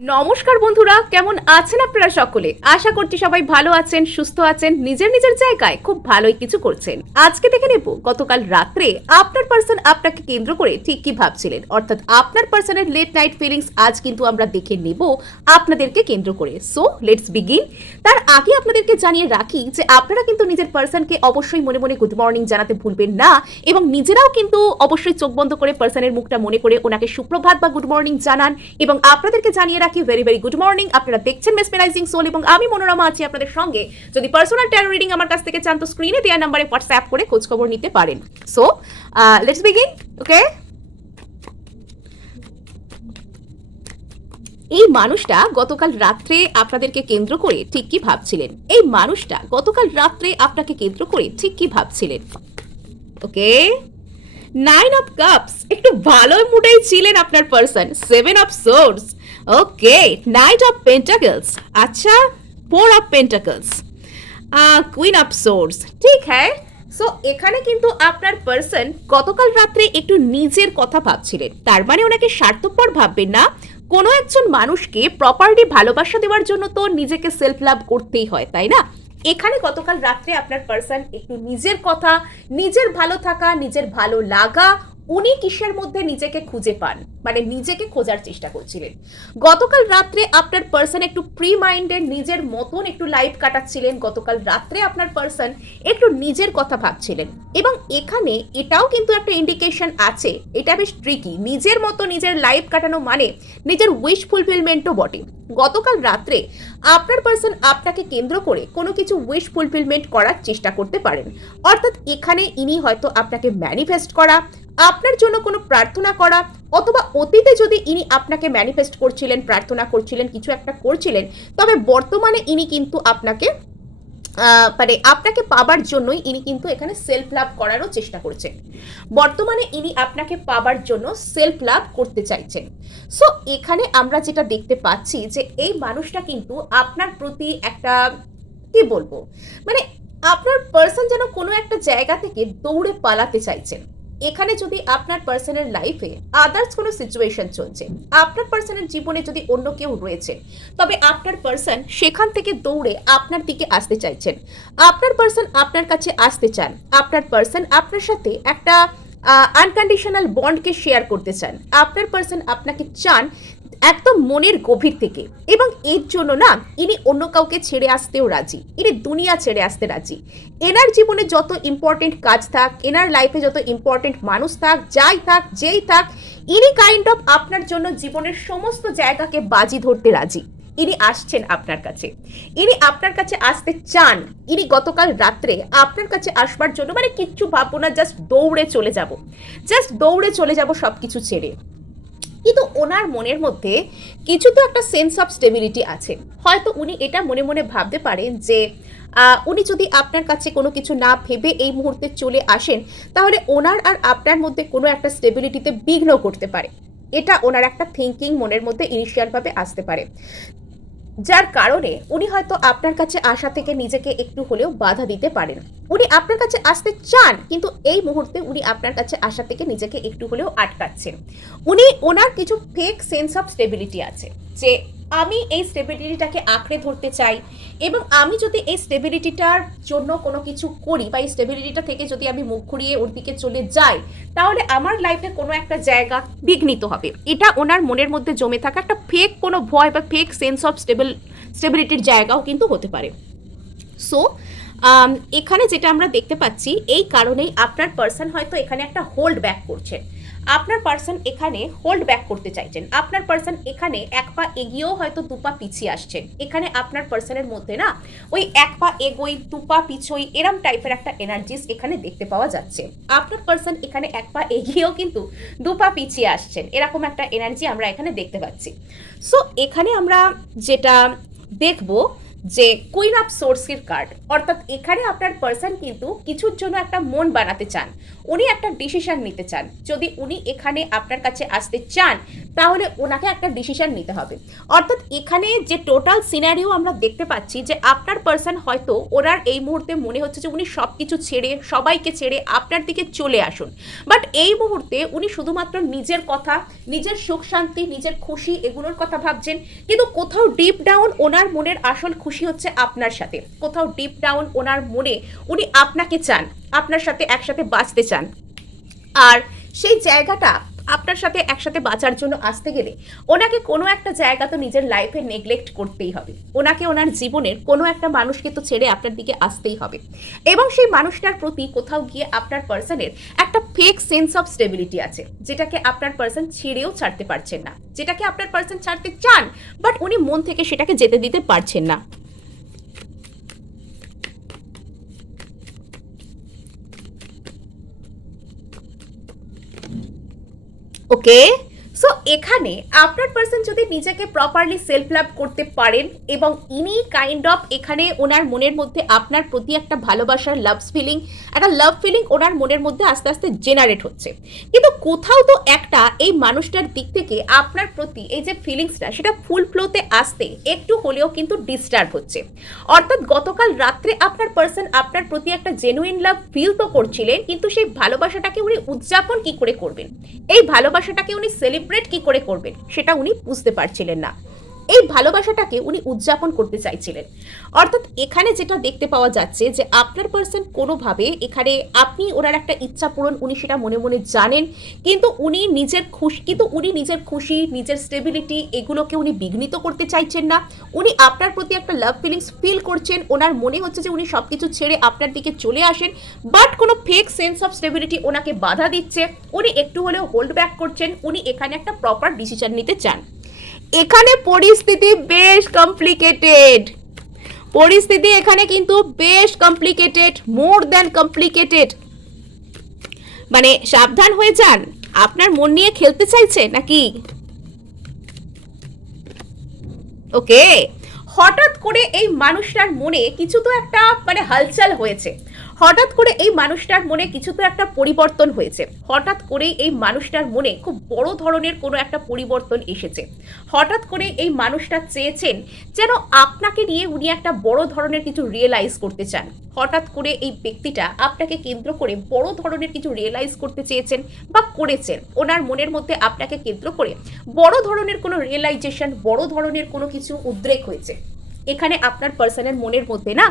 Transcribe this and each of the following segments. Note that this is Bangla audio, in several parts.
নমস্কার বন্ধুরা, কেমন আছেন আপনারা সকলে? আশা করছি সবাই ভালো আছেন, সুস্থ আছেন, নিজের নিজের জায়গায় খুব ভালোই কিছু করছেন। আজকে দেখে নেব গতকাল রাত্রে আপনার পার্সন আপনাকে কেন্দ্র করে ঠিক কি ভাবছিলেন, অর্থাৎ আপনার পার্সনের লেট নাইট ফিলিংস আজ কিন্তু আমরা দেখে নেব আপনাদেরকে কেন্দ্র করে। So let's begin. তার আগে আপনাদেরকে জানিয়ে রাখি যে আপনারা কিন্তু নিজের পার্সনকে অবশ্যই মনে মনে গুড মর্নিং জানাতে ভুলবেন না, এবং নিজেরাও কিন্তু অবশ্যই চোখ বন্ধ করে পার্সনের মুখটা মনে করে ওনাকে সুপ্রভাত বা গুড মর্নিং জানান। এবং আপনাদেরকে জানিয়ে রাখি ভেরি ভেরি গুড মর্নিং। আপনারা দেখছেন মেসমেরাইজিং সোল এবং আমি মনোরমা আছি আপনাদের সঙ্গে। যদি পার্সোনাল ট্যারো রিডিং আমার কাছ থেকে চান তো স্ক্রিনে দেওয়া নাম্বারে হোয়াটসঅ্যাপ করে খোঁজ খবর নিতে পারেন। So let's begin. ওকে, এই মানুষটা গতকাল রাত্রে আপনাদেরকে কেন্দ্র করে ঠিক কি ভাবছিলেন? এই মানুষটা গতকাল রাত্রে আপনাকে কেন্দ্র করে ঠিক কি ভাবছিলেন? ওকে, 9 অফ কাপস, একটু ভালো মুডেই ছিলেন আপনার person. 7 of swords, okay, night of pentacles, আচ্ছা, 4 of pentacles, queen of swords, ঠিক হ্যাঁ। সো এখানে কিন্তু আপনার পার্সন গতকাল রাত্রে একটু নিজের কথা ভাবছিলেন। তার মানে ওনাকে স্বার্থপর ভাববেন না। কোনো একজন মানুষকে প্রপারলি ভালোবাসা দেওয়ার জন্য তো নিজেকে সেলফ লাভ করতেই হয়, তাই না? এখানে গতকাল রাত্রে আপনার পার্সন একটু নিজের কথা, নিজের ভালো থাকা, নিজের ভালো লাগা, উনি কিসের মধ্যে নিজেকে খুঁজে পান, মানে নিজেকে খোঁজার চেষ্টা করছিলেন। গতকাল রাত্রে আপনার পার্সন একটু প্রি মাইন্ডেড, নিজের মতন একটু লাইফ কাটাচ্ছিলেন। গতকাল রাত্রে আপনার পার্সন একটু নিজের কথা ভাবছিলেন, এবং এখানে এটাও কিন্তু একটা ইন্ডিকেশন আছে, এটা বেশ ট্রিকি। নিজের মতো নিজের লাইফ কাটানো মানে নিজের উইশ ফুলফিলমেন্টও বটে। গতকাল রাত্রে আপনার পার্সন আপনাকে কেন্দ্র করে কোনো কিছু উইশ ফুলফিলমেন্ট করার চেষ্টা করতে পারেন, অর্থাৎ এখানে ইনি হয়তো আপনাকে ম্যানিফেস্ট করা, আপনার জন্য কোনো প্রার্থনা করা, অথবা অতীতে যদি ইনি আপনাকে ম্যানিফেস্ট করছিলেন, প্রার্থনা করছিলেন, কিছু একটা করছিলেন, তবে বর্তমানে ইনি কিন্তু আপনাকে মানে আপনাকে পাবার জন্যই ইনি কিন্তু এখানে সেলফ লাভ করারও চেষ্টা করছেন। বর্তমানে ইনি আপনাকে পাবার জন্য সেলফ লাভ করতে চাইছেন। সো এখানে আমরা যেটা দেখতে পাচ্ছি যে এই মানুষটা কিন্তু আপনার প্রতি একটা, কি বলবো, মানে আপনার পার্সন যেন কোনো একটা জায়গা থেকে দৌড়ে পালাতে চাইছেন। এখানে যদি আপনার পার্সনের লাইফে আদার্স কোনো সিচুয়েশন চলছে, আপনার পার্সনের জীবনে যদি অন্য কেউ রয়েছে, তবে আপনার পার্সন সেখান থেকে দৌড়ে আপনার দিকে আসতে চাইছেন। আপনার পার্সন আপনার কাছে আসতে চান। আপনার পার্সন আপনার সাথে একটা আনকন্ডিশনাল বন্ডকে শেয়ার করতে চান। আপনার পার্সন আপনাকে চান একদম মনের গভীর থেকে, এবং এর জন্য না ইনি অন্য কাউকে ছেড়ে আসতেও রাজি, ইনি দুনিয়া ছেড়ে আসতে রাজি। এনার জীবনে যত ইম্পর্টেন্ট কাজ থাক, এনার লাইফে যত ইম্পর্টেন্ট মানুষ থাক, যাই থাক, যেই থাক, ইনি কাইন্ড অফ আপনার জন্য জীবনের সমস্ত জায়গাকে বাজি ধরতে রাজি। ইনি আসছেন আপনার কাছে, ইনি আপনার কাছে আসতে চান। ইনি গতকাল রাত্রে আপনার কাছে আসবার জন্য মানে কিচ্ছু ভাববো না, জাস্ট দৌড়ে চলে যাব, জাস্ট দৌড়ে চলে যাব সব কিছু ছেড়ে। কিন্তু ওনার মনের মধ্যে কিছু তো একটা সেন্স অফ স্টেবিলিটি আছে। হয়তো উনি এটা মনে মনে ভাবতে পারেন যে উনি যদি আপনার কাছে কোনো কিছু না ভেবে এই মুহূর্তে চলে আসেন, তাহলে ওনার আর আপনার মধ্যে কোনো একটা স্টেবিলিটিতে বিঘ্ন করতে পারে। এটা ওনার একটা থিঙ্কিং মনের মধ্যে ইনিশিয়ালভাবে আসতে পারে, যার কারণে উনি হয়তো আপনার কাছে আসা থেকে নিজেকে একটু হলেও বাধা দিতে পারেন। উনি আপনার কাছে আসতে চান, কিন্তু এই মুহূর্তে উনি আপনার কাছে আসা থেকে নিজেকে একটু হলেও আটকাচ্ছেন। উনি ওনার কিছু ফেক সেন্স অফ স্টেবিলিটি আছে, যে আমি এই স্টেবিলিটিটাকে আঁকড়ে ধরতে চাই, এবং আমি যদি এই স্টেবিলিটিটার জন্য কোনো কিছু করি বা এই স্টেবিলিটিটা থেকে যদি আমি মুখ ঘুরিয়ে ওর দিকে চলে যাই, তাহলে আমার লাইফে কোনো একটা জায়গা বিঘ্নিত হবে। এটা ওনার মনের মধ্যে জমে থাকা একটা ফেক কোনো ভয় বা ফেক সেন্স অফ স্টেবিলিটির জায়গাও কিন্তু হতে পারে। সো এখানে যেটা আমরা দেখতে পাচ্ছি, এই কারণেই আপনার পার্সন হয়তো এখানে একটা হোল্ড ব্যাক করছেন। আপনার পার্সন এখানে হোল্ড ব্যাক করতে চাইছেন। আপনার পার্সন এখানে এক পা এগিয়েও হয়তো দু পা পিছিয়ে আসছেন। এখানে আপনার পার্সনের মধ্যে না ওই এক পা এগোই দু পা পিছোই এরম টাইপের একটা এনার্জিস এখানে দেখতে পাওয়া যাচ্ছে। আপনার পার্সন এখানে এক পা এগিয়েও কিন্তু দু পা পিছিয়ে আসছেন, এরকম একটা এনার্জি আমরা এখানে দেখতে পাচ্ছি। সো এখানে আমরা যেটা দেখব যে কুইন অফ সোর্সের কার্ড, অর্থাৎ এখানে আপনার পার্সন কিন্তু কিছুর জন্য একটা মন বানাতে চান, উনি একটা ডিসিশন নিতে চান। যদি উনি এখানে আপনার কাছে আসতে চান তাহলে ওনাকে একটা ডিসিশন নিতে হবে। অর্থাৎ এখানে যে টোটাল সিনারিও আমরা দেখতে পাচ্ছি যে আপনার পার্সন হয়তো ওনার এই মুহূর্তে মনে হচ্ছে যে উনি সব কিছু ছেড়ে সবাইকে ছেড়ে আপনার দিকে চলে আসুন, বাট এই মুহূর্তে উনি শুধুমাত্র নিজের কথা, নিজের সুখ শান্তি, নিজের খুশি এগুলোর কথা ভাবছেন। কিন্তু কোথাও ডিপ ডাউন ওনার মনের আসল খুশি হচ্ছে আপনার সাথে, কোথাও ডিপ ডাউন ওনার মনে উনি আপনাকে চান, আপনার সাথে একসাথে বাঁচতে চান। আর সেই জায়গাটা আপনার সাথে একসাথে বাঁচার জন্য আসতে গেলে ওনাকে কোনো একটা জায়গা তো নিজের লাইফে নেগলেক্ট করতেই হবে, ওনাকে ওনার জীবনের কোনো একটা মানুষকে তো ছেড়ে আপনার দিকে আসতেই হবে। এবং সেই মানুষটার প্রতি কোথাও গিয়ে আপনার পার্সনের একটা ফেক সেন্স অফ স্টেবিলিটি আছে, যেটাকে আপনার পার্সন ছেড়েও ছাড়তে পারছেন না, যেটাকে আপনার পার্সন ছাড়তে চান বাট উনি মন থেকে সেটাকে যেতে দিতে পারছেন না। ওকে, সো এখানে আপনার পার্সন যদি নিজেকে প্রপারলি সেলফ লাভ করতে পারেন এবং ইনি কাইন্ড অফ এখানে ওনার মনের মধ্যে আপনার প্রতি একটা ভালোবাসার লাভ ফিলিং ওনার মনের মধ্যে আস্তে আস্তে জেনারেট হচ্ছে। কিন্তু কোথাও তো একটা এই মানুষটার দিক থেকে আপনার প্রতি এই যে ফিলিংসটা সেটা ফুল ফ্লোতে আসতে একটু হলেও কিন্তু ডিস্টার্ব হচ্ছে। অর্থাৎ গতকাল রাত্রে আপনার পার্সন আপনার প্রতি একটা জেনুইন লাভ ফিল তো করছিলেন, কিন্তু সেই ভালোবাসাটাকে উনি উদযাপন কি করে করবেন, এই ভালোবাসাটাকে উনি সেলিব্রেট কি করে করবেন সেটা উনি বুঝতে পারছিলেন না। এই ভালোবাসাটাকে উনি উদযাপন করতে চাইছিলেন। অর্থাৎ এখানে যেটা দেখতে পাওয়া যাচ্ছে যে আপনার পার্সন কোনোভাবে এখানে আপনি ওনার একটা ইচ্ছা পূরণ উনি সেটা মনে মনে জানেন, কিন্তু উনি নিজের খুশি নিজের স্টেবিলিটি এগুলোকে উনি বিঘ্নিত করতে চাইছেন না। উনি আপনার প্রতি একটা লাভ ফিলিংস ফিল করছেন, ওনার মনে হচ্ছে যে উনি সব কিছু ছেড়ে আপনার দিকে চলে আসেন, বাট কোনো ফেক সেন্স অফ স্টেবিলিটি ওনাকে বাধা দিচ্ছে, উনি একটু হলেও হোল্ড ব্যাক করছেন, উনি এখানে একটা প্রপার ডিসিশন নিতে চান। এখানে পরিস্থিতি বেশ কমপ্লিকেটেড, পরিস্থিতি এখানে কিন্তু বেশ কমপ্লিকেটেড, মোর দ্যান কমপ্লিকেটেড। মানে সাবধান হয়ে যান, আপনার মন নিয়ে খেলতে চাইছে নাকি? ওকে, হঠাৎ করে এই মানুষটার মনে কিছু তো একটা মানে হালচাল হয়েছে, হঠাৎ করে এই মানুষটার মনে কিছু তো একটা পরিবর্তন হয়েছে, হঠাৎ করে এই মানুষটার মনে খুব বড় ধরনের কোনো একটা পরিবর্তন এসেছে। হঠাৎ করে এই মানুষটা চেয়েছেন যেন আপনাকে নিয়ে উনি একটা বড় ধরনের কিছু রিয়েলাইজ করতে চান। হঠাৎ করে এই ব্যক্তিটা আপনাকে কেন্দ্র করে বড় ধরনের কিছু রিয়েলাইজ করতে চেয়েছেন বা করেছেন, ওনার মনের মধ্যে আপনাকে কেন্দ্র করে বড় ধরনের কোনো রিয়েলাইজেশন, বড় ধরনের কোনো কিছু উদ্রেক হয়েছে। এখানে আপনার পার্সনের মনের মধ্যে না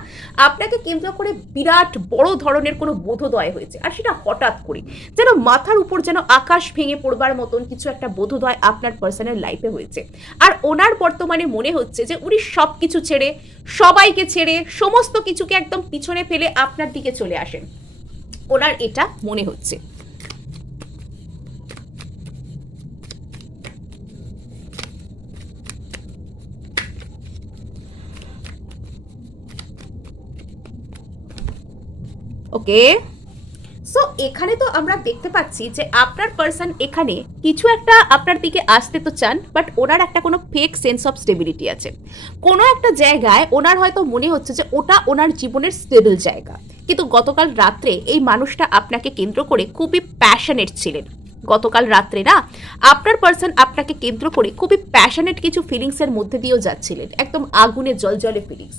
আপনাকে কেন্দ্র করে বিরাট বড় ধরনের কোনো বোধোদয় হয়েছে, আর সেটা হঠাৎ করে যেন মাথার উপর যেন আকাশ ভেঙে পড়বার মতন কিছু একটা বোধোদয় আপনার পার্সনের লাইফে হয়েছে। আর ওনার বর্তমানে মনে হচ্ছে যে উনি সব কিছু ছেড়ে, সবাইকে ছেড়ে, সমস্ত কিছুকে একদম পিছনে ফেলে আপনার দিকে চলে আসেন, ওনার এটা মনে হচ্ছে। ওকে, সো এখানে তো আমরা দেখতে পাচ্ছি যে আপনার পার্সন এখানে কিছু একটা আপনার দিকে আসতে তো চান, বাট ওনার একটা কোনো ফেক সেন্স অফ স্টেবিলিটি আছে। কোনো একটা জায়গায় ওনার হয়তো মনে হচ্ছে যে ওটা ওনার জীবনের স্টেবল জায়গা, কিন্তু গতকাল রাত্রে এই মানুষটা আপনাকে কেন্দ্র করে খুবই প্যাশনেট ছিলেন। গতকাল রাত্রে না আপনার পার্সন আপনাকে কেন্দ্র করে খুবই প্যাশনেট কিছু ফিলিংসের মধ্যে দিয়েও যাচ্ছিলেন, একদম আগুনে জলজলে ফিলিংস।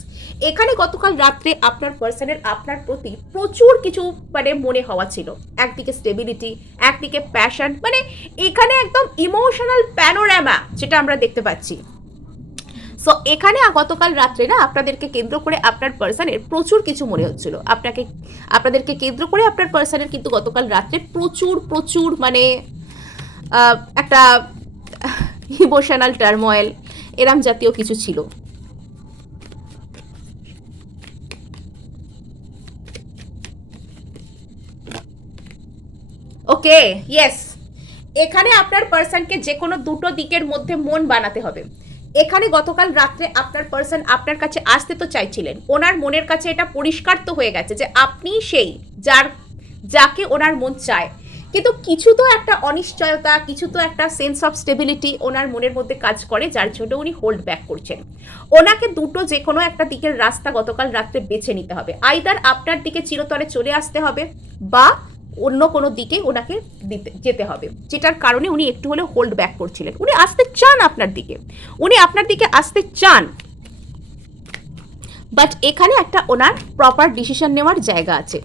এখানে গতকাল রাত্রে আপনার পার্সনের আপনার প্রতি প্রচুর কিছু মানে মনে হওয়া ছিল, একদিকে স্টেবিলিটি, একদিকে প্যাশন, মানে এখানে একদম ইমোশনাল প্যানোরামা যেটা আমরা দেখতে পাচ্ছি। সো এখানে গতকাল রাত্রে না আপনাদেরকে কেন্দ্র করে আপনার পার্সনের প্রচুর কিছু মনে হচ্ছিল, আপনাদেরকে কেন্দ্র করে আপনার পার্সনের কিন্তু গতকাল রাত্রে প্রচুর মানে একটা ইমোশনাল টার্ময়েল এরম জাতীয় কিছু ছিল। ওকে, ইয়েস, এখানে আপনার পার্সনকে যে কোনো দুটো দিকের মধ্যে মন বানাতে হবে। এখানে গতকাল রাত্রে আপনার পার্সন আপনার কাছে আসতে তো চাইছিলেন, ওনার মনের কাছে এটা পরিষ্কার তো হয়ে গেছে যে আপনি সেই যাকে ওনার মন চায়, কিন্তু কিছু তো একটা অনিশ্চয়তা, কিছু তো একটা সেন্স অফ স্টেবিলিটি ওনার মনের মধ্যে কাজ করে, যার জন্য উনি হোল্ড ব্যাক করছেন। ওনাকে দুটো যে কোনো একটা দিকের রাস্তা গতকাল রাত্রে বেছে নিতে হবে, আইদার আপনার দিকে চিরতরে চলে আসতে হবে বা অন্য কোনো দিকে ওনাকে যেতে হবে, যেটার কারণে উনি একটু হলেও হোল্ড ব্যাক করছিলেন। উনি আসতে চান আপনার দিকে, উনি আপনার দিকে আসতে চান, বাট এখানে একটা ওনার প্রপার ডিসিশন নেওয়ার জায়গা আছে।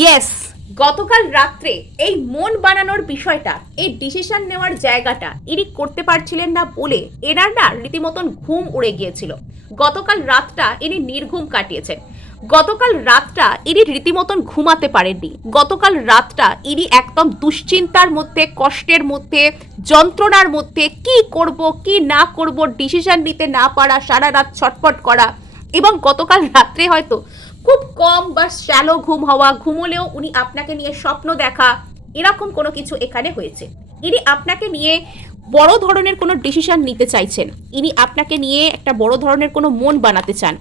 ইয়েস, গতকাল রাত্রে এই মন বানানোর বিষয়টা, এই ডিসিশন নেওয়ার জায়গাটা ইনি করতে পারছিলেন না বলে এনার না রীতিমতন ঘুম উড়ে গিয়েছিল। গতকাল রাতটা ইনি নির্ঘুম কাটিয়েছেন, গতকাল রাতটা ইনি রীতিমতন ঘুমাতে পারেননি, গতকাল রাতটা ইনি একদম দুশ্চিন্তার মধ্যে, কষ্টের মধ্যে, যন্ত্রণার মধ্যে, কি করব কি না করব ডিসিশন নিতে না পারা, সারা রাত ছটফট করা, এবং গতকাল রাত্রে হয়তো খুব কম বা শ্যালো ঘুম হওয়া, ঘুমোলেও উনি আপনাকে নিয়ে স্বপ্ন দেখা, এরকম কোনো কিছু এখানে হয়েছে। ইনি আপনাকে নিয়ে বড় ধরনের কোনো ডিসিশন নিতে চাইছেন, ইনি আপনাকে নিয়ে একটা বড় ধরনের কোনো মন বানাতে চান।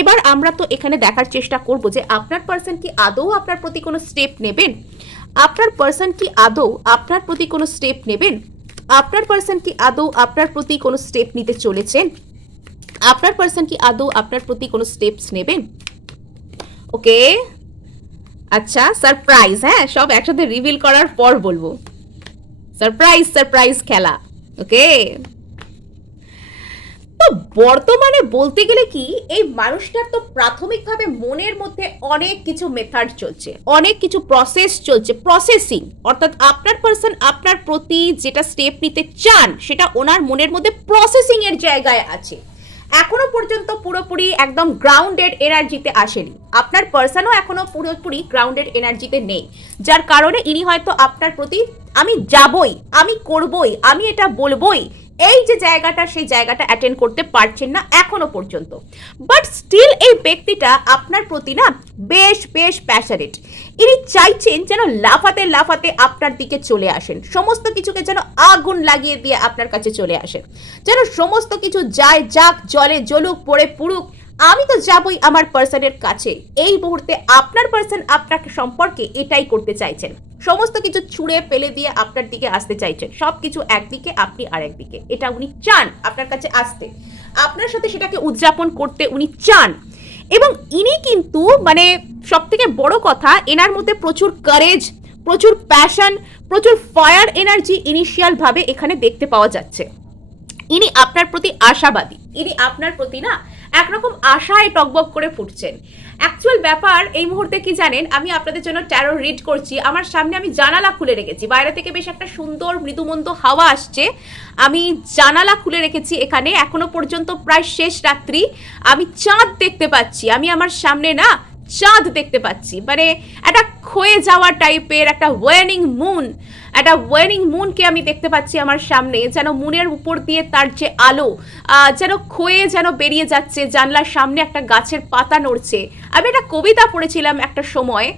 এবার আমরা তো এখানে দেখার চেষ্টা করব যে আপনার পার্সন কি আদৌ আপনার প্রতি কোনো স্টেপ নেবেন, আপনার পার্সন কি আদৌ আপনার প্রতি কোনো স্টেপ নেবেন, আপনার পার্সন কি আদৌ আপনার প্রতি কোনো স্টেপ নিতে চলেছেন, আপনার পার্সন কি আদৌ আপনার প্রতি কোনো স্টেপস নেবেন। ওকে, আচ্ছা, সারপ্রাইজ, হ্যাঁ সব একসাথে রিভিল করার পর বলবো। সারপ্রাইজ সারপ্রাইজ খেলা। ওকে, তো বর্তমানে বলতে গেলে কি এই মানুষটার তো প্রাথমিকভাবে মনের মধ্যে অনেক কিছু মেথড চলছে, অনেক কিছু প্রসেস চলছে, প্রসেসিং, অর্থাৎ আপনার পার্সন আপনার প্রতি যেটা স্টেপ নিতে চান সেটা ওনার মনের মধ্যে প্রসেসিং এর জায়গায় আছে, এখনো পর্যন্ত পুরোপুরি একদম গ্রাউন্ডেড এনার্জিতে আসেনি। আপনার পার্সনও এখনো পুরোপুরি গ্রাউন্ডেড এনার্জিতে নেই, যার কারণে ইনি হয়তো আপনার প্রতি আমি যাবই, আমি করবই, আমি এটা বলবই, এই যে জায়গাটা, সেই জায়গাটা অ্যাটেন্ড করতে পারছেন না এখনো পর্যন্ত। বাট স্টিল এই ব্যক্তিটা আপনার প্রতি না বেশ বেশ প্যাশনেট। ইনি চাইছেন যেন লাফাতে লাফাতে আপনার দিকে চলে আসেন, সমস্ত কিছুকে যেন আগুন লাগিয়ে দিয়ে আপনার কাছে চলে আসেন, যেন সমস্ত কিছু যায় যাক, জলে জ্বলুক, পড়ে পুড়ুক, আমি তো যাবই আমার পার্সনের কাছে। এই মুহূর্তে আপনার পার্সন আপনাকে সম্পর্কে এটাই করতে চাইছেন, সমস্ত কিছু ছুঁড়ে ফেলে দিয়ে আপনার দিকে আসতে চাইছেন, সবকিছু একদিকে আপনি আরেকদিকে, এটা উনি চান আপনার কাছে আসতে, আপনার সাথে সেটাকে উদযাপন করতে উনি চান। এবং ইনি কিন্তু মানে সব থেকে বড় কথা, এনার মধ্যে প্রচুর কারেজ, প্রচুর প্যাশন, প্রচুর ফায়ার এনার্জি ইনিশিয়াল ভাবে এখানে দেখতে পাওয়া যাচ্ছে। ইনি আপনার প্রতি আশাবাদী, ইনি আপনার প্রতি না একরকম আশায় টকবক করে ফুটছেন। অ্যাকচুয়াল ব্যাপার এই মুহূর্তে কি জানেন, আমি আপনাদের জন্য ট্যারো রিড করছি, আমার সামনে আমি জানালা খুলে রেখেছি, বাইরে থেকে বেশ একটা সুন্দর মৃদুমন্দ হাওয়া আসছে, আমি জানালা খুলে রেখেছি এখানে, এখনো পর্যন্ত প্রায় শেষ রাত্রি, আমি চাঁদ দেখতে পাচ্ছি, আমি আমার সামনে না চাঁদ দেখতে পাচ্ছি, মানে একটা ক্ষয়ে যাওয়া টাইপের একটা ওয়েনিং মুন, একটা ওয়েনিং মুনকে আমি দেখতে পাচ্ছি আমার সামনে, যেন মুনের উপর দিয়ে তার যে আলো যেন ক্ষয়ে যেন বেরিয়ে যাচ্ছে, জানলার সামনে একটা গাছের পাতা নড়ছে। আমি একটা কবিতা পড়েছিলাম একটা সময়,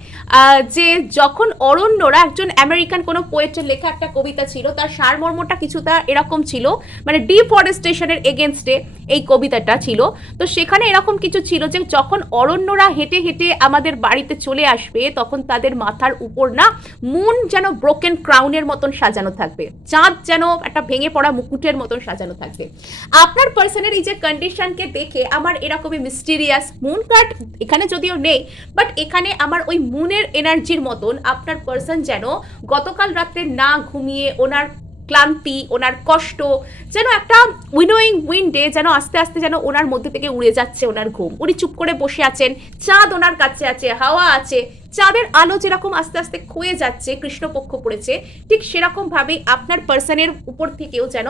যে যখন অরণ্যরা, একজন আমেরিকান কোনো পোয়েটের লেখা একটা কবিতা ছিল, তার সারমর্মটা কিছুটা এরকম ছিল, মানে ডিফরেস্টেশনের এগেনস্টে এই কবিতাটা ছিল। তো সেখানে এরকম কিছু ছিল যে যখন অরণ্যরা হেঁটে হেঁটে আমাদের বাড়িতে চলে আসবে, তখন তাদের মাথার উপর না মুন যেন ব্রোকেন ক্রাউনের মতন সাজানো থাকবে, চাঁদ যেন একটা ভেঙে পড়া মুকুটের মতন সাজানো থাকবে। আপনার পার্সনের এই যে কন্ডিশনকে দেখে আমার এরকমই মিস্টিরিয়াস, মুন কার্ড এখানে যদিও নেই, বাট এখানে আমার ওই মুনের এনার্জির মতন আপনার পার্সন যেন গতকাল রাত্রে না ঘুমিয়ে ওনার ক্লান্তি, ওনার কষ্ট যেন একটা উইনোয়িং উইন্ডে যেন আস্তে আস্তে যেন ওনার মধ্যে থেকে উড়ে যাচ্ছে ওনার ঘুম। উনি চুপ করে বসে আছেন, চাঁদ ওনার কাছে আছে, হাওয়া আছে, চাঁদের আলো যেরকম আস্তে আস্তে ক্ষয়ে যাচ্ছে, কৃষ্ণপক্ষ পড়েছে, ঠিক সেরকম ভাবেই আপনার পার্সনের উপর থেকেও যেন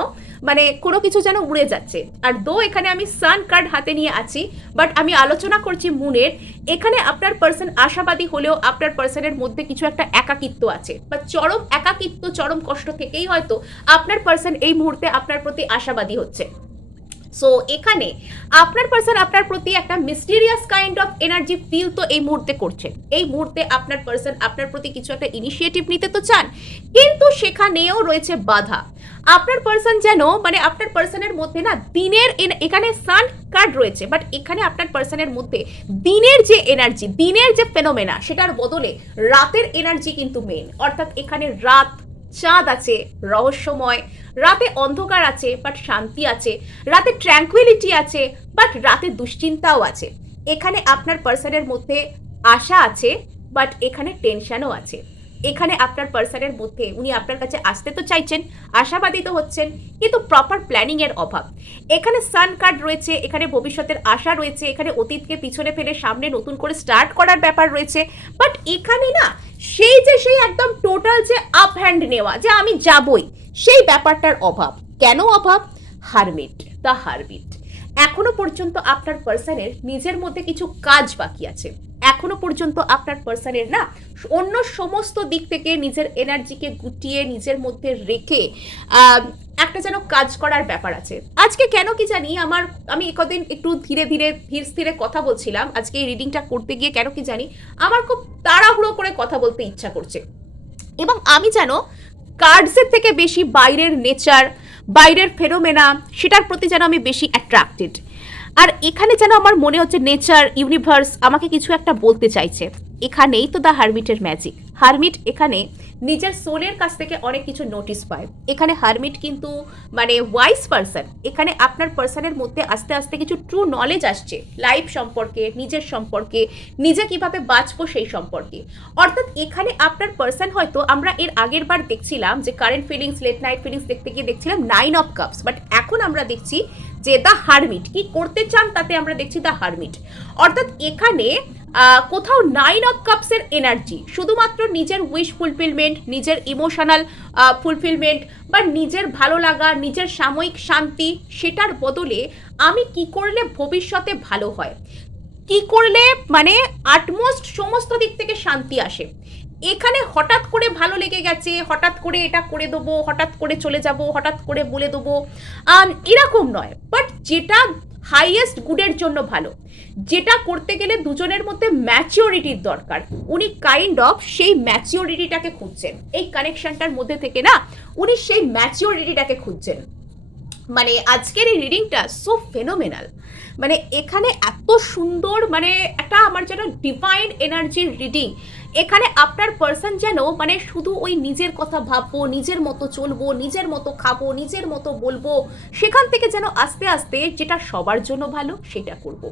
মানে কোনো কিছু যেন উড়ে যাচ্ছে। আর দো এখানে আমি সান কার্ড হাতে নিয়ে আছি, বাট আমি আলোচনা করছি মুনের, এখানে আপনার পার্সন আশাবাদী হলেও আপনার পার্সনের মধ্যে কিছু একটা একাকিত্ব আছে, বা চরম একাকিত্ব, চরম কষ্ট থেকেই হয়তো আপনার পার্সন এই মুহূর্তে আপনার প্রতি আশাবাদী হচ্ছে। সো এখানে আপনার পার্সন আপনার প্রতি একটা mysterious kind of energy feel তো এই মুহূর্তে করছে। এই মুহূর্তে আপনার পার্সন আপনার প্রতি কিছু একটা ইনিশিয়েটিভ নিতে তো চান, কিন্তু সেখানেও রয়েছে বাধা। আপনার পার্সন যেন মানে আপনার পার্সনের মধ্যে না দিনের এখানে সান কার্ড রয়েছে, বাট এখানে আপনার পার্সনের মধ্যে দিনের যে এনার্জি, দিনের যে ফেনোমেনা, সেটার বদলে রাতের এনার্জি কিন্তু মেন। অর্থাৎ এখানে রাত, চাঁদ আছে, রহস্যময়, রাতে অন্ধকার আছে বাট শান্তি আছে, রাতে ট্র্যাঙ্কুইলিটি আছে বাট রাতে দুশ্চিন্তাও আছে। এখানে আপনার পার্সনের মধ্যে আশা আছে বাট এখানে টেনশনও আছে। এখানে আপনার পার্সনের মধ্যে উনি আপনার কাছে আসতে তো চাইছেন, আশাবাদী তো হচ্ছেন, কিন্তু প্রপার প্ল্যানিং এর অভাব। এখানে সান কার্ড রয়েছে, এখানে ভবিষ্যতের আশা রয়েছে, এখানে অতীতকে পিছনে ফেলে সামনে নতুন করে স্টার্ট করার ব্যাপার রয়েছে, বাট এখানে না সেই একদম টোটাল যে আপ হ্যান্ড নেওয়া, যে আমি যাবই, সেই ব্যাপারটার অভাব। কেন অভাব? Hermit, the hermit. এখনো পর্যন্ত আপনার পার্সনের নিজের মধ্যে কিছু কাজ বাকি আছে। এখনো পর্যন্ত আপনার পার্সনের না অন্য সমস্ত দিক থেকে নিজের এনার্জিকে গুটিয়ে নিজের মধ্যে রেখে একটা যেন কাজ করার ব্যাপার আছে। আজকে কেন কি জানি আমি একদিন একটু ধীরে ধীরে ধীর স্থিরে কথা বলছিলাম, আজকে এই রিডিংটা করতে গিয়ে কেন কি জানি আমার খুব তাড়াহুড়ো করে কথা বলতে ইচ্ছা করছে, এবং আমি যেন কার্ডসের থেকে বেশি বাইরের নেচার, বাইরের ফেনোমেনা, সেটার প্রতি যেন আমি বেশি অ্যাট্রাক্টেড। আর এখানে যেন আমার মনে হচ্ছে নেচার, ইউনিভার্স আমাকে কিছু একটা বলতে চাইছে। এখানেই তো দ্য হারমিটের ম্যাজিক। হারমিট এখানে নিজের সোলের কাছ থেকে অনেক কিছু নোটিস পায়। এখানে হারমিট কিন্তু মানে ওয়াইজ পার্সন। এখানে আপনার পার্সনের মধ্যে আস্তে আস্তে কিছু ট্রু নলেজ আসছে লাইফ সম্পর্কে, নিজের সম্পর্কে, নিজে কিভাবে বাঁচবো সেই সম্পর্কে। অর্থাৎ এখানে আপনার পার্সন হয়তো, আমরা এর আগের বার দেখছিলাম যে current feelings, late night feelings দেখতে গিয়ে দেখছিলাম 9 অফ কাপস, বাট এখন আমরা দেখছি যে দ্য হারমিট কি করতে চান, তাতে আমরা দেখছি দ্য হারমিট। অর্থাৎ এখানে কোথাও 9 অফ কাপসের এনার্জি শুধুমাত্র নিজের উইশ ফুলফিলমেন্ট, নিজের ইমোশনাল ফুলফিলমেন্ট বা নিজের ভালো লাগা, নিজের সাময়িক শান্তি, সেটার বদলে আমি কি করলে ভবিষ্যতে ভালো হয়, কি করলে মানে আটমোস্ট সমস্ত দিক থেকে শান্তি আসে। এখানে হঠাৎ করে ভালো লেগে গেছে, হঠাৎ করে এটা করে দেবো, হঠাৎ করে চলে যাব, হঠাৎ করে বলে দেবো, এরকম নয়, বাট যেটা হাইয়েস্ট গুডের জন্য ভালো, যেটা করতে গেলে দুজনের মধ্যে ম্যাচিওরিটির দরকার, উনি কাইন্ড অফ সেই ম্যাচিওরিটিটাকে খুঁজছেন। এই কানেকশনটার মধ্যে থেকে না উনি সেই ম্যাচিওরিটিটাকে খুঁজছেন। মানে আজকের এই রিডিংটা সো ফেনোমেনাল, মানে এখানে এত সুন্দর, মানে একটা আমার যেন ডিভাইন এনার্জির রিডিং। এখানে আপনার পার্সন যেন মানে শুধু ওই নিজের কথা ভাববো, নিজের মতো চলবো, নিজের মতো খাবো, নিজের মতো বলবো, সেখান থেকে যেন আস্তে আস্তে যেটা সবার জন্য ভালো সেটা করব।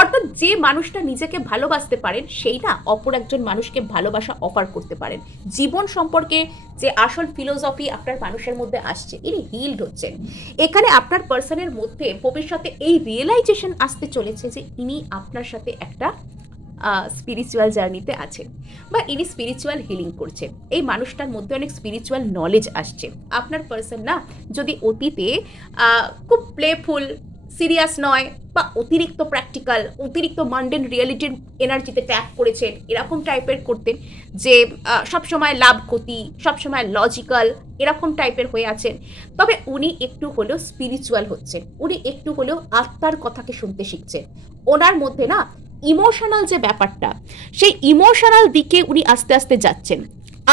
অর্থাৎ যে মানুষটা নিজেকে ভালোবাসতে পারেন সেই না অপর একজন মানুষকে ভালোবাসা অফার করতে পারেন। জীবন সম্পর্কে যে আসল ফিলোসফি আপনার মানুষের মধ্যে আসছে, ইনি হিলড হচ্ছেন। এখানে আপনার পার্সনের মধ্যে ভবিষ্যতে এই রিয়েলাইজেশন আসতে চলেছে যে ইনি আপনার সাথে একটা স্পিরিচুয়াল জার্নিতে আছেন বা ইনি স্পিরিচুয়াল হিলিং করছেন। এই মানুষটার মধ্যে অনেক স্পিরিচুয়াল নলেজ আসছে। আপনার পার্সন না যদি অতীতে খুব প্লেফুল, সিরিয়াস নয় বা অতিরিক্ত প্র্যাকটিক্যাল, অতিরিক্ত মান্ডেন রিয়েলিটির এনার্জিতে ট্যাপ করেছেন, এরকম টাইপের করতেন যে সবসময় লাভ ক্ষতি, সবসময় লজিক্যাল, এরকম টাইপের হয়ে আছেন, তবে উনি একটু হলেও স্পিরিচুয়াল হচ্ছেন, উনি একটু হলেও আত্মার কথাকে শুনতে শিখছেন। ওনার মধ্যে না ইমোশনাল যে ব্যাপারটা, সেই ইমোশনাল দিকে উনি আস্তে আস্তে যাচ্ছেন।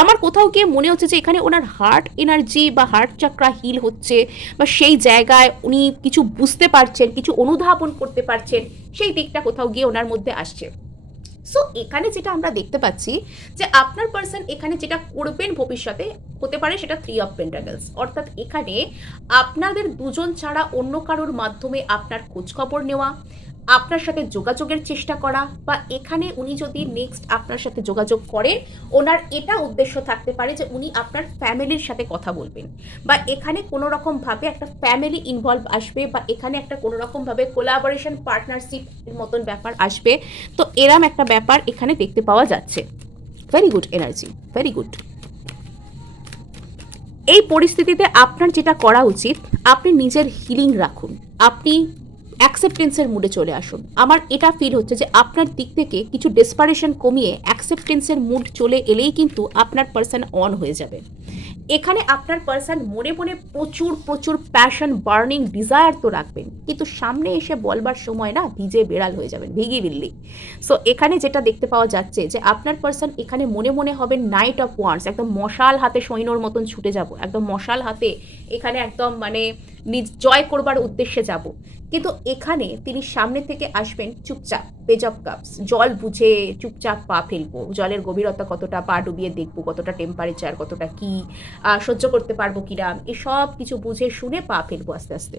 আমার কোথাও গিয়ে মনে হচ্ছে যে এখানে ওনার হার্ট এনার্জি বা হার্ট চাকরা হিল হচ্ছে, বা সেই জায়গায় উনি কিছু বুঝতে পারছেন, কিছু অনুধাবন করতে পারছেন, সেই দিকটা কোথাও গিয়ে ওনার মধ্যে আসছে। সো এখানে যেটা আমরা দেখতে পাচ্ছি যে আপনার পার্সন এখানে যেটা করবেন ভবিষ্যতে হতে পারে সেটা 3 অফ পেন্টাকলস। অর্থাৎ এখানে আপনাদের দুজন ছাড়া অন্য কারোর মাধ্যমে আপনার খোঁজখবর নেওয়া, আপনার সাথে যোগাযোগের চেষ্টা করা, বা এখানে উনি যদি নেক্সট আপনার সাথে যোগাযোগ করেন, ওনার এটা উদ্দেশ্য থাকতে পারে যে উনি আপনার ফ্যামিলির সাথে কথা বলবেন, বা এখানে কোনো রকমভাবে একটা ফ্যামিলি ইনভলভ আসবে, বা এখানে একটা কোনো রকমভাবে কোলাবোরেশন পার্টনারশিপ এর মতন ব্যাপার আসবে। তো এরম একটা ব্যাপার এখানে দেখতে পাওয়া যাচ্ছে। Very good energy, very good. এই পরিস্থিতিতে আপনার যেটা করা উচিত, আপনি নিজের হিলিং রাখুন, আপনি অ্যাকসেপ্টেন্সের মুডে চলে আসুন। আমার এটা ফিল হচ্ছে যে আপনার দিক থেকে কিছু ডেসপারেশন কমিয়ে অ্যাকসেপ্টেন্সের মুড চলে এলেই কিন্তু আপনার পার্সন অন হয়ে যাবে। এখানে আপনার পার্সন মনে মনে প্রচুর প্রচুর প্যাশন বার্নিং ডিজায়ার তো রাখবেন, কিন্তু সামনে এসে বলবার সময় না ভিজে বেড়াল হয়ে যাবেন, ভিগি বিল্লি। সো এখানে যেটা দেখতে পাওয়া যাচ্ছে যে আপনার পার্সন এখানে মনে মনে হবেন নাইট অফ ওয়ান্স, একদম মশাল হাতে সৈন্যর মতন ছুটে যাব, একদম মশাল হাতে এখানে একদম মানে নিজ জয় করবার উদ্দেশ্যে যাব। কিন্তু এখানে তিনি সামনে থেকে আসবেন চুপচাপ, পেজ অফ কাপস, জল বুঝে চুপচাপ পা ফেলবো, জলের গভীরতা কতটা, পা ডুবিয়ে দেখবো কতটা টেম্পারেচার, কতটা কি সহ্য করতে পারবো কিনা, এসব কিছু বুঝে শুনে পা ফেলবো আস্তে আস্তে।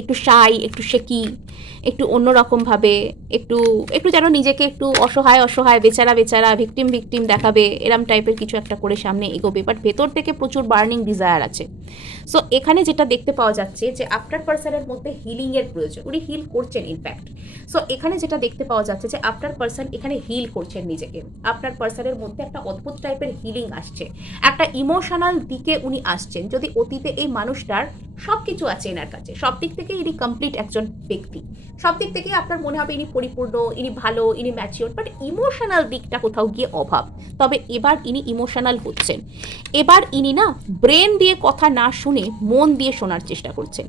একটু শাই, একটু শেকি, একটু অন্যরকমভাবে, একটু একটু যেন নিজেকে একটু অসহায় অসহায়, বেচারা বেচারা, ভিকটিম ভিকটিম দেখাবে, এরম টাইপের কিছু একটা করে সামনে এগোবে, বাট ভেতর থেকে প্রচুর বার্নিং ডিজায়ার আছে। সো এখানে যেটা দেখতে পাওয়া যাচ্ছে যে আপনার পার্সনের মধ্যে হিলিংয়ের প্রয়োজন, উনি হিল করছেন ইনফ্যাক্ট। সো এখানে যেটা দেখতে পাওয়া যাচ্ছে যে আপনার পার্সন এখানে হিল করছেন নিজেকে, আপনার পার্সনের মধ্যে একটা অদ্ভুত টাইপের হিলিং আসছে, একটা ইমোশনাল দিকে উনি আসছেন। যদি অতীতে এই মানুষটার সব কিছু আছে এনার কাছে, সব দিক থেকে ইনি কমপ্লিট একজন ব্যক্তি, সব দিক থেকে আপনার মনে হবে ইনি পরিপূর্ণ, ইনি ভালো, ইনি ম্যাচিওর, বাট ইমোশনাল দিকটা কোথাও গিয়ে অভাব। তবে এবার ইনি ইমোশনাল হচ্ছেন, এবার ইনি না ব্রেন দিয়ে কথা না শুনে মন দিয়ে শোনার চেষ্টা করছেন,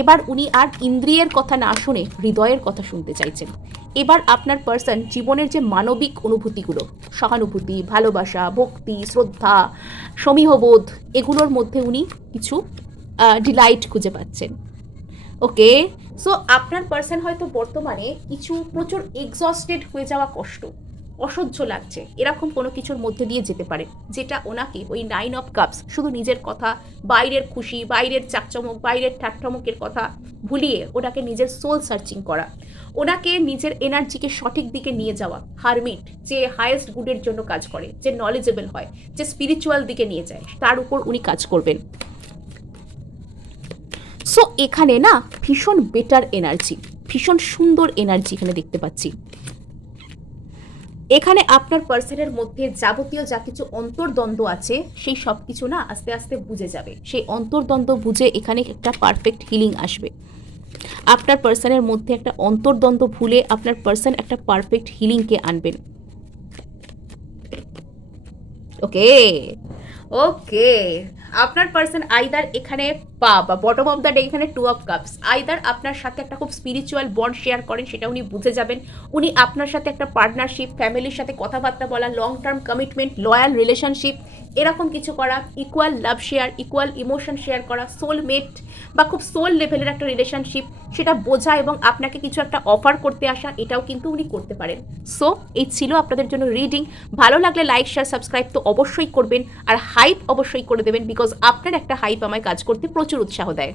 এবার উনি আর ইন্দ্রিয়ের কথা না শুনে হৃদয়ের কথা শুনতে চাইছেন। এবার আপনার পার্সন জীবনের যে মানবিক অনুভূতিগুলো, সহানুভূতি, ভালোবাসা, ভক্তি, শ্রদ্ধা, সমীহবোধ, এগুলোর মধ্যে উনি কিছু ডিলাইট খুঁজে পাচ্ছেন। ওকে, সো আপনার পার্সন হয়তো বর্তমানে কিছু প্রচুর এক্সস্টেড হয়ে যাওয়া কষ্ট, অসহ্য লাগছে, এরকম কোনো কিছুর মধ্যে দিয়ে যেতে পারে, যেটা ওনাকে ওই 9 অফ কাপস শুধু নিজের কথা, বাইরের খুশি, বাইরের চাকচমক, বাইরের ঠাট্টামকের কথা ভুলিয়ে ওনাকে নিজের সোল সার্চিং করা, ওনাকে নিজের এনার্জিকে সঠিক দিকে নিয়ে যাওয়া, হারমিট যে হায়েস্ট গুডের জন্য কাজ করে, যে নলেজেবল হয়, যে স্পিরিচুয়াল দিকে নিয়ে যায়, তার উপর উনি কাজ করবেন। সো এখানে না ভীষণ বেটার এনার্জি, ভীষণ সুন্দর এনার্জি এখানে দেখতে পাচ্ছি। এখানে আপনার পার্সনের মধ্যে যাবতীয় যা কিছু অন্তর্দ্বন্দ্ব আছে সেই সব কিছু না আস্তে আস্তে বুঝে যাবে, সেই অন্তর্দ্বন্দ্ব বুঝে এখানে একটা পারফেক্ট হিলিং আসবে। আপনার পার্সনের মধ্যে একটা অন্তর্দ্বন্দ্ব ভুলে আপনার পার্সন একটা পারফেক্ট হিলিংকে আনবেন। ওকে, ওকে, আপনার পার্সন আইদার এখানে বা বটম অফ দ্য ডে এখানে 2 অফ কাপস, আইদার আপনার সাথে একটা খুব স্পিরিচুয়াল বন্ড শেয়ার করেন, সেটা উনি বুঝে যাবেন, উনি আপনার সাথে একটা পার্টনারশিপ, ফ্যামিলির সাথে কথাবার্তা বলা, long term commitment, loyal relationship, এরকম কিছু করা, ইকুয়াল লাভ শেয়ার, ইকুয়াল ইমোশন শেয়ার করা, সোলমেট বা খুব সোল লেভেলের একটা রিলেশনশিপ, সেটা বোঝা এবং আপনাকে কিছু একটা অফার করতে আসা, এটাও কিন্তু উনি করতে পারেন। সো এই ছিল আপনাদের জন্য রিডিং। ভালো লাগলে লাইক, শেয়ার, সাবস্ক্রাইব তো অবশ্যই করবেন, আর হাইপ অবশ্যই করে দেবেন, বিকজ আপনার একটা হাইপ আমায় কাজ করতে প্রচুর উৎসাহ দেয়।